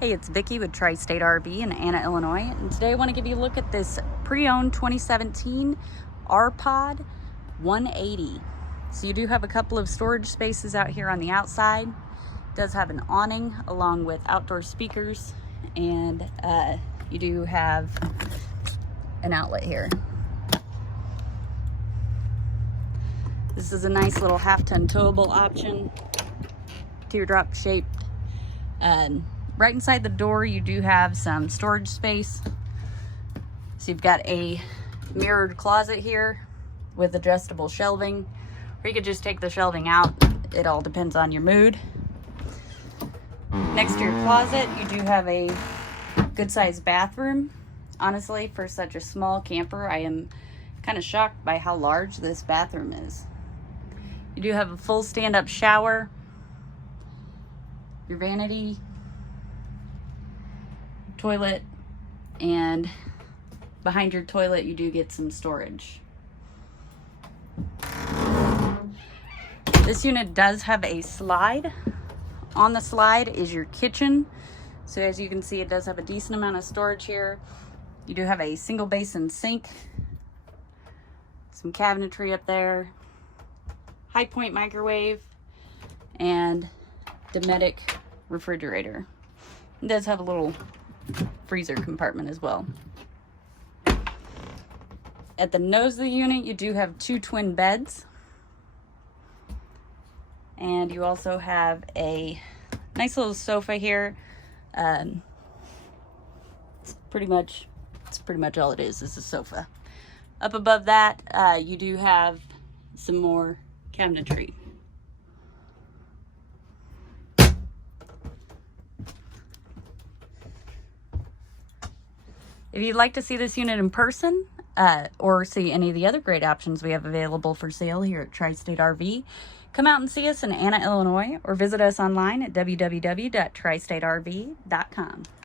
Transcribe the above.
Hey, it's Vicki with Tri-State RV in Anna, Illinois, and today I want to give you a look at this pre-owned 2017 RP-180. So you do have a couple of storage spaces out here on the outside. It does have an awning along with outdoor speakers, and you do have an outlet here. This is a nice little half-ton towable option, teardrop shaped. Right inside the door, you do have some storage space. So you've got a mirrored closet here with adjustable shelving, or you could just take the shelving out. It all depends on your mood. Next to your closet, you do have a good sized bathroom. Honestly, for such a small camper, I am kind of shocked by how large this bathroom is. You do have a full stand-up shower, your vanity, toilet, and behind your toilet you do get some storage. This unit does have a slide. On the slide is your kitchen. So as you can see, it does have a decent amount of storage here. You do have a single basin sink, some cabinetry up there, high point microwave, and Dynamax refrigerator. It does have a little freezer compartment as well. At the nose of the unit, you do have two twin beds, and you also have a nice little sofa here. It's pretty much all it is a sofa. Up above that, you do have some more cabinetry. If you'd like to see this unit in person, or see any of the other great options we have available for sale here at Tri-State RV, come out and see us in Anna, Illinois, or visit us online at www.tristaterv.com.